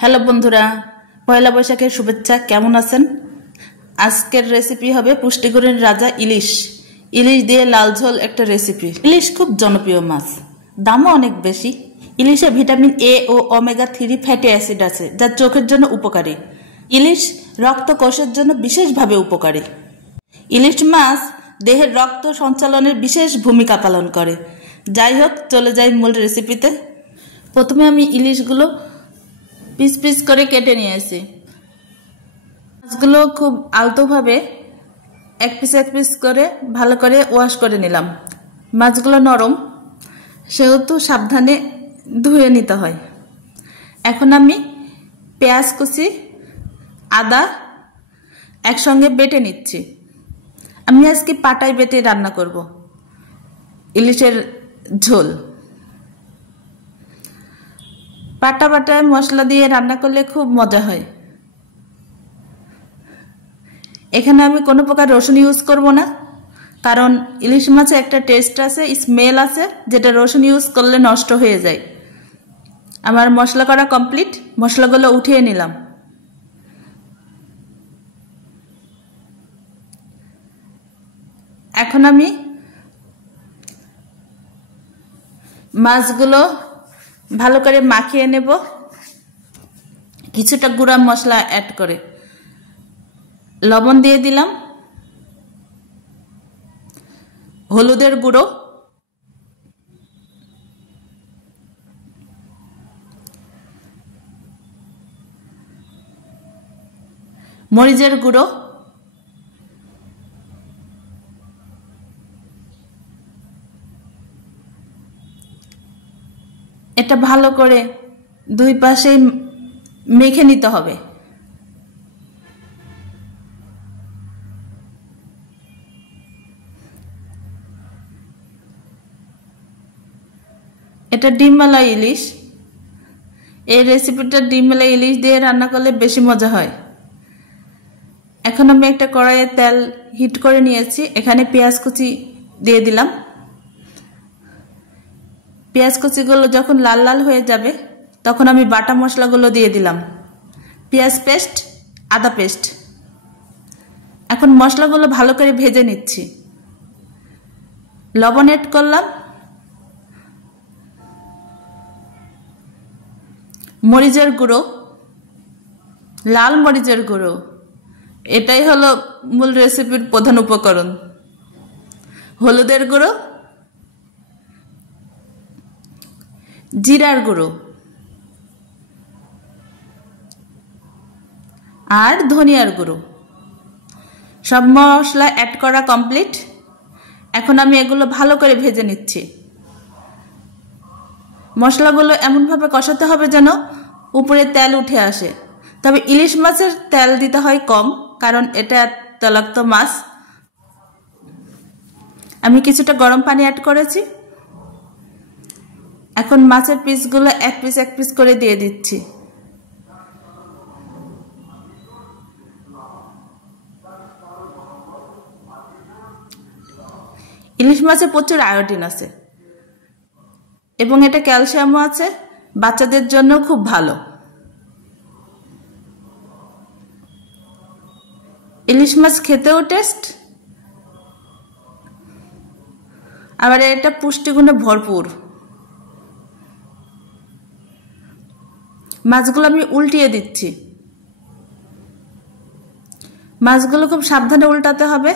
Hello বন্ধুরা, পয়লা বৈশাখের শুভেচ্ছা। কেমন আছেন? আজকের রেসিপি হবে পুষ্টিগুণের রাজা ইলিশ। ইলিশ দিয়ে লাল ঝোল একটা রেসিপি। ইলিশ খুব জনপ্রিয় মাছ, দামও অনেক বেশি। ইলিশে ভিটামিন এ ও ওমেগা 3 ফ্যাটি অ্যাসিড আছে, যা চোখের জন্য উপকারী। ইলিশ রক্তকোষের জন্য বিশেষভাবে উপকারী। ইলিশ মাছ দেহের রক্ত সঞ্চালনের বিশেষ ভূমিকা পালন করে। যাই হোক, চলে যাই মূল রেসিপিতে। প্রথমে আমি ইলিশগুলো পিস পিস করে কেটে নিয়েছি। মাছগুলো খুব আলতোভাবে এক পিস করে ভালো করে ওয়াশ করে নিলাম। মাছগুলো নরম, সেহেতু সাবধানে ধুয়ে নিতে হয়। এখন আমি পেঁয়াজ কুচি, আদা একসঙ্গে বেটে নিচ্ছি। আমি আজকে পাটায় বেটে রান্না করব ইলিশের ঝোল। পাটায় মশলা দিয়ে রান্না করলে খুব মজা হয়। এখানে আমি কোনো প্রকার রসুন ইউজ করব না, কারণ ইলিশ মাছে একটা টেস্ট আছে, স্মেল আছে, যেটা রসুন ইউজ করলে নষ্ট হয়ে যায়। আমার মশলা করা কমপ্লিট। মশলাগুলো উঠিয়ে নিলাম। এখন আমি মাছগুলো ভালো করে মাখিয়ে নেব, কিছুটা গুঁড়া মশলা অ্যাড করে। লবণ দিয়ে দিলাম, হলুদের গুঁড়ো, মরিচের গুঁড়ো, এটা ভালো করে দুই পাশে মেখে নিতে হবে। এটা ডিমওয়ালা ইলিশ। এই রেসিপিটা ডিমওয়ালা ইলিশ দিয়ে রান্না করলে বেশি মজা হয়। এখন আমি একটা কড়াইয়ে তেল হিট করে নিয়েছি। এখানে পেঁয়াজ কুচি দিয়ে দিলাম। পেঁয়াজ কুচিগুলো যখন লাল লাল হয়ে যাবে, তখন আমি বাটা মশলাগুলো দিয়ে দিলাম। পেঁয়াজ পেস্ট, আদা পেস্ট। এখন মশলাগুলো ভালো করে ভেজে নিচ্ছি। লবণ অ্যাড করলাম, মরিচের গুঁড়ো, লাল মরিচের গুঁড়ো, এটাই হলো মূল রেসিপির প্রধান উপকরণ। হলুদের গুঁড়ো, জিরার গুঁড়ো আর ধনিয়ার গুঁড়ো। সব মশলা অ্যাড করা কমপ্লিট। এখন আমি এগুলো ভালো করে ভেজে নিচ্ছি। মশলাগুলো এমনভাবে কষাতে হবে যেন উপরে তেল উঠে আসে। তবে ইলিশ মাছের তেল দিতে হয় কম, কারণ এটা তৈলাক্ত মাছ। আমি কিছুটা গরম পানি অ্যাড করেছি। এখন মাছের পিসগুলো এক পিস করে দিয়ে দিচ্ছি। ইলিশ মাছে প্রচুর আয়োডিন আছে এবং এটা ক্যালসিয়ামও আছে, বাচ্চাদের জন্য খুব ভালো। ইলিশ মাছ খেতেও টেস্ট, আবার এটা পুষ্টিগুণে ভরপুর। মাছগুলো আমি উল্টিয়ে দিচ্ছি। মাছগুলো খুব সাবধানে উল্টাতে হবে,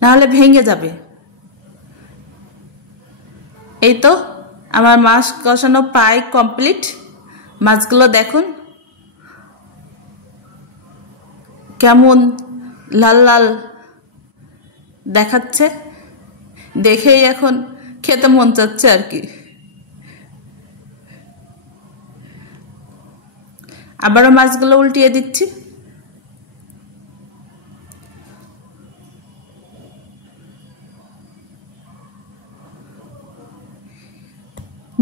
নাহলে ভেঙে যাবে। এই তো আমার মাছ কষানো প্রায় কমপ্লিট। মাছগুলো দেখুন কেমন লাল লাল দেখাচ্ছে, দেখেই এখন খেতে মন চাচ্ছে আর কি। আবারও মাছগুলো উল্টিয়ে দিচ্ছি।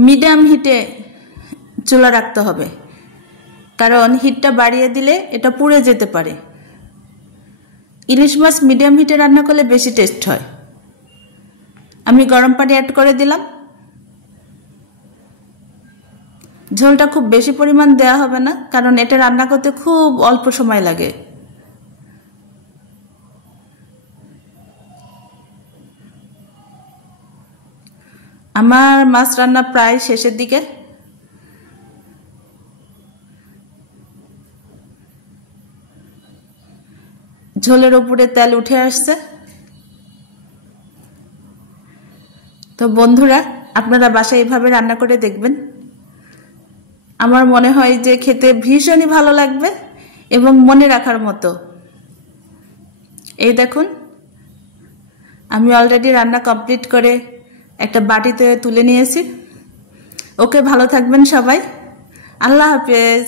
মিডিয়াম হিটে চুলা রাখতে হবে, কারণ হিটটা বাড়িয়ে দিলে এটা পুড়ে যেতে পারে। ইলিশ মাছ মিডিয়াম হিটে রান্না করলে বেশি টেস্ট হয়। আমি গরম পানি অ্যাড করে দিলাম। ঝোলটা খুব বেশি পরিমাণ দেওয়া হবে না, কারণ এটা রান্না করতে খুব অল্প সময় লাগে। আমার মাছ রান্না প্রায় শেষের দিকে। ঝোলের উপরে তেল উঠে আসছে। তো বন্ধুরা, আপনারা বাসায় এইভাবে রান্না করে দেখবেন। আমার মনে হয় যে খেতে ভীষণই ভালো লাগবে এবং মনে রাখার মতো। এই দেখুন, আমি অলরেডি রান্না কমপ্লিট করে একটা বাটিতে তুলে নিয়েছি। ওকে, ভালো থাকবেন সবাই। আল্লাহ হাফেজ।